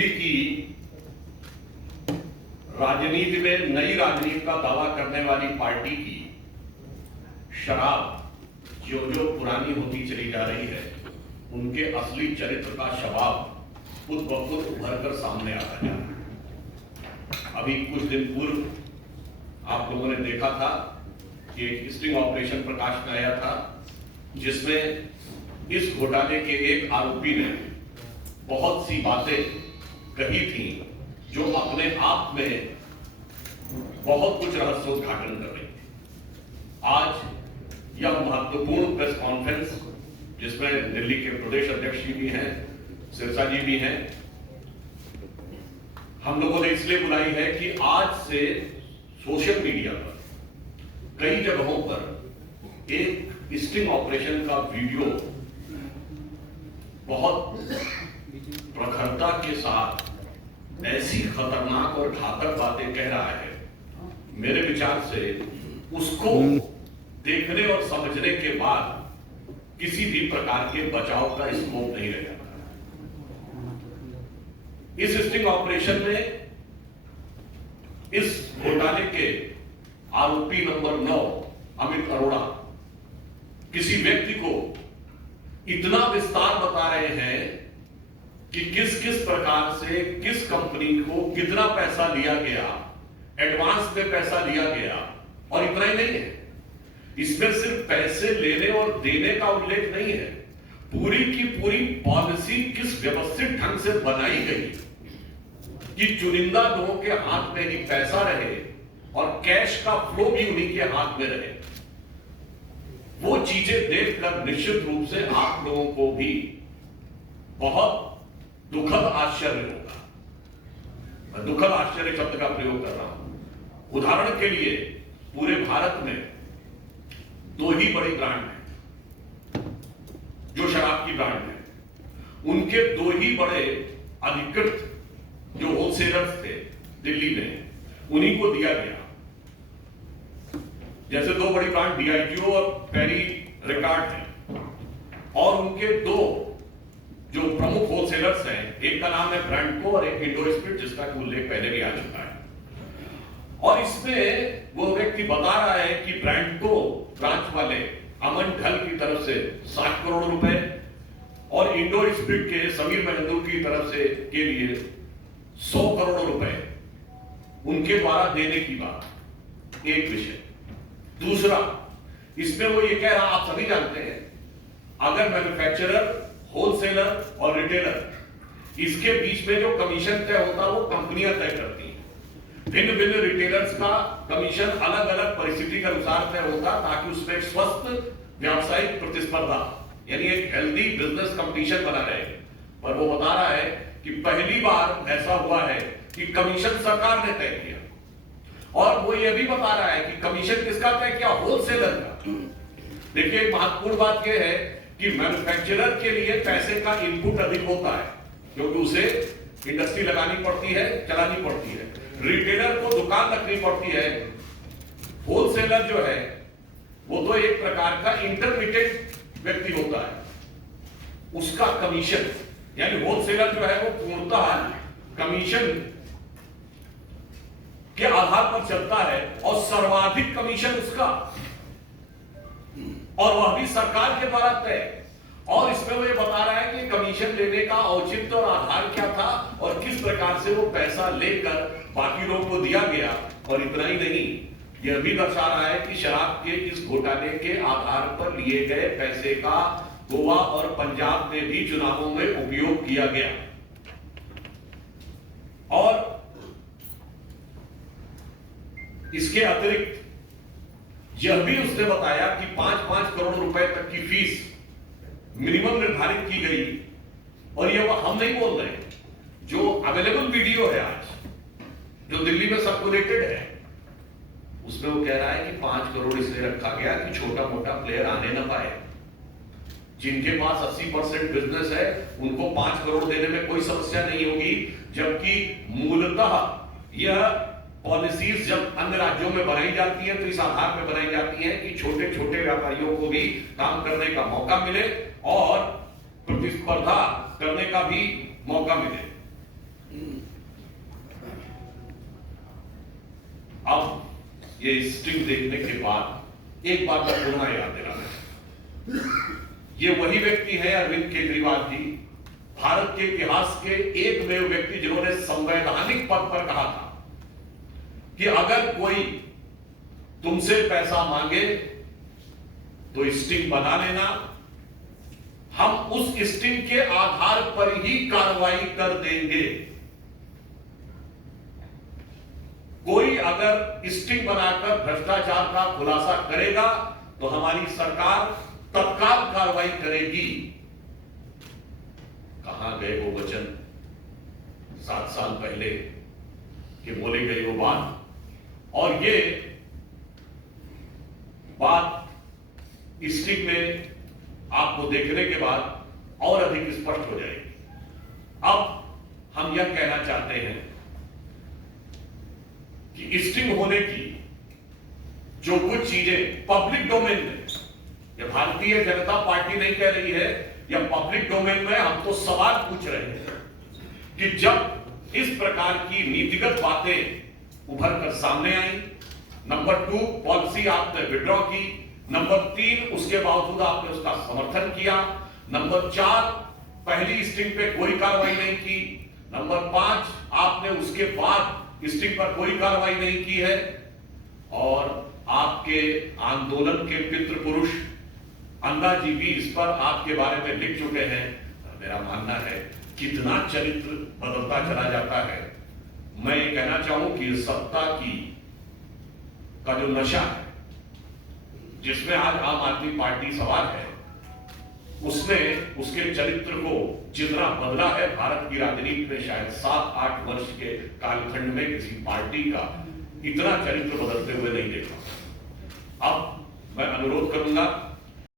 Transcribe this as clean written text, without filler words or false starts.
दिल्ली की राजनीति में नई राजनीति का दावा करने वाली पार्टी की शराब जो जो पुरानी होती चली जा रही है, उनके असली चरित्र का शबाब खुद ब खुद उभर कर सामने आता जा रहा है। अभी कुछ दिन पूर्व आप लोगों ने देखा था कि एक स्टिंग ऑपरेशन प्रकाश में आया था, जिसमें इस घोटाले के एक आरोपी ने बहुत सी बातें कही थी जो अपने आप में बहुत कुछ रहस्योद्घाटन कर रही थी। आज यह महत्वपूर्ण प्रेस कॉन्फ्रेंस, जिसमें दिल्ली के प्रदेश अध्यक्ष जी भी हैं, सिरसा जी भी हैं, हम लोगों ने इसलिए बुलाई है कि आज से सोशल मीडिया पर कई जगहों पर एक स्टिंग ऑपरेशन का वीडियो बहुत प्रखरता के साथ ऐसी खतरनाक और घातक बातें कह रहा है। मेरे विचार से उसको देखने और समझने के बाद किसी भी प्रकार के बचाव का स्कोप नहीं रह जाता। इस स्टिंग ऑपरेशन में इस घोटाले के आरोपी नंबर 9 अमित अरोड़ा किसी व्यक्ति को इतना विस्तार बता रहे हैं कि किस किस प्रकार से किस कंपनी को कितना पैसा लिया गया, एडवांस में पैसा लिया गया। और इतना ही नहीं है, इसमें सिर्फ पैसे लेने और देने का उल्लेख नहीं है, पूरी की पूरी पॉलिसी किस व्यवस्थित ढंग से बनाई गई कि चुनिंदा लोगों के हाथ में ही पैसा रहे और कैश का फ्लो भी उन्हीं के हाथ में रहे। वो चीजें देखकर निश्चित रूप से आप लोगों को भी बहुत दुखद आश्चर्य होगा। मैं दुखद आश्चर्य शब्द का प्रयोग कर रहा हूं। उदाहरण के लिए पूरे भारत में 2 ही बड़ी ब्रांड हैं जो शराब की ब्रांड है। उनके 2 ही बड़े अधिकृत जो होलसेलर्स थे दिल्ली में, उन्हीं को दिया गया। जैसे 2 बड़ी ब्रांड डीआईजीओ और पेरी रिकार्ड है, और उनके 2 जो प्रमुख होलसेलर्स हैं, एक का नाम है ब्रांडको और एक इंडो स्पिरिट, जिसका उल्लेख पहले भी आ चुका है। और इसमें वो व्यक्ति बता रहा है कि ब्रांडको ब्रांच वाले अमन ढल की तरफ से 60 करोड़ रुपए और इंडो स्पिरिट के समीर महंदूर की तरफ से के लिए 100 करोड़ रुपए उनके द्वारा देने की बात एक विषय। दूसरा, इसमें वो ये कह रहा, आप सभी जानते हैं, अगर मैन्युफैक्चरर, होलसेलर और रिटेलर, इसके बीच में जो कमीशन तय होता है वो कंपनियां तय करती हैं। भिन्न भिन्न रिटेलर्स का कमीशन अलग अलग परिस्थिति के अनुसार तय होता, ताकि उसमें एक स्वस्थ व्यावसायिक प्रतिस्पर्धा, यानी एक हेल्दी बिजनेस कंपटीशन बना रहे। पर वो बता रहा है कि पहली बार ऐसा हुआ है कि कमीशन सरकार ने तय किया, और वो ये भी बता रहा है कि कमीशन किसका तय किया, होलसेलर का। देखिए, एक महत्वपूर्ण बात यह है कि मैन्युफैक्चरर के लिए पैसे का इनपुट अधिक होता है, क्योंकि उसे इंडस्ट्री लगानी पड़ती है, चलानी पड़ती है। रिटेलर को दुकान रखनी पड़ती है। होलसेलर जो है वो तो एक प्रकार का इंटरमीडिएट व्यक्ति होता है, उसका कमीशन, यानी होलसेलर जो है वो पूर्णतः कमीशन के आधार पर चलता है, और सर्वाधिक कमीशन उसका, और वह भी सरकार के द्वारा तय। और इसमें वो ये बता रहा है कि कमीशन लेने का औचित्य और आधार क्या था, और किस प्रकार से वो पैसा लेकर बाकी लोगों को दिया गया। और इतना ही नहीं, यह भी दर्शा रहा है कि शराब के इस घोटाले के आधार पर लिए गए पैसे का गोवा और पंजाब में भी चुनावों में उपयोग किया गया। और इसके अतिरिक्त यह भी उसने बताया कि 5-5 करोड़ रुपए तक की फीस मिनिमम निर्धारित की गई। और यह हम नहीं बोल रहे, जो अवेलेबल वीडियो है आज, जो दिल्ली में सर्कुलेटेड है, उसमें वो कह रहा है कि 5 करोड़ इसलिए रखा गया कि छोटा मोटा प्लेयर आने ना पाए। जिनके पास 80% बिजनेस है उनको 5 करोड़ देने में कोई समस्या नहीं होगी, जबकि मूलतः यह पॉलिसीज जब अन्य राज्यों में बनाई जाती है तो इस आधार पर बनाई जाती है कि छोटे छोटे व्यापारियों को भी काम करने का मौका मिले और प्रतिस्पर्धा करने का भी मौका मिले। ये स्टिंग देखने के बाद एक बात मैं पुनः याद दिलाना, ये वही व्यक्ति है अरविंद केजरीवाल जी, भारत के इतिहास के एकमेव व्यक्ति जिन्होंने संवैधानिक पद पर कहा था कि अगर कोई तुमसे पैसा मांगे तो स्टिंग बना लेना, हम उस स्टिंग के आधार पर ही कार्रवाई कर देंगे। कोई अगर स्टिंग बनाकर भ्रष्टाचार का खुलासा करेगा तो हमारी सरकार तत्काल कार्रवाई करेगी। कहां गए वो वचन 7 साल पहले कि बोले गई वो बात, और ये बात स्टिंग में आपको देखने के बाद और अधिक स्पष्ट हो जाएगी। अब हम यह कहना चाहते हैं कि स्टिंग होने की जो कुछ चीजें पब्लिक डोमेन में, यह भारतीय जनता पार्टी नहीं कह रही है, यह पब्लिक डोमेन में हम तो सवाल पूछ रहे हैं कि जब इस प्रकार की नीतिगत बातें उभर कर सामने आई, नंबर 2 पॉलिसी आपने विड्रॉ की, नंबर 3 उसके बावजूद आपने उसका समर्थन किया, नंबर 4 पहली स्टिंग पे कोई कार्रवाई नहीं की, नंबर 5 आपने उसके बाद स्टिंग पर कोई कार्रवाई नहीं की है, और आपके आंदोलन के पितृ पुरुष अन्ना जी भी इस पर आपके बारे में लिख चुके हैं। मेरा मानना है कितना चरित्र बदलता चला जाता है। मैं ये कहना चाहूं कि सत्ता की का जो नशा है जिसमें आज आम आदमी पार्टी सवार है, उसने उसके चरित्र को जितना बदला है, भारत की राजनीति में शायद 7-8 वर्ष के कालखंड में किसी पार्टी का इतना चरित्र बदलते हुए नहीं देखा। अब मैं अनुरोध करूंगा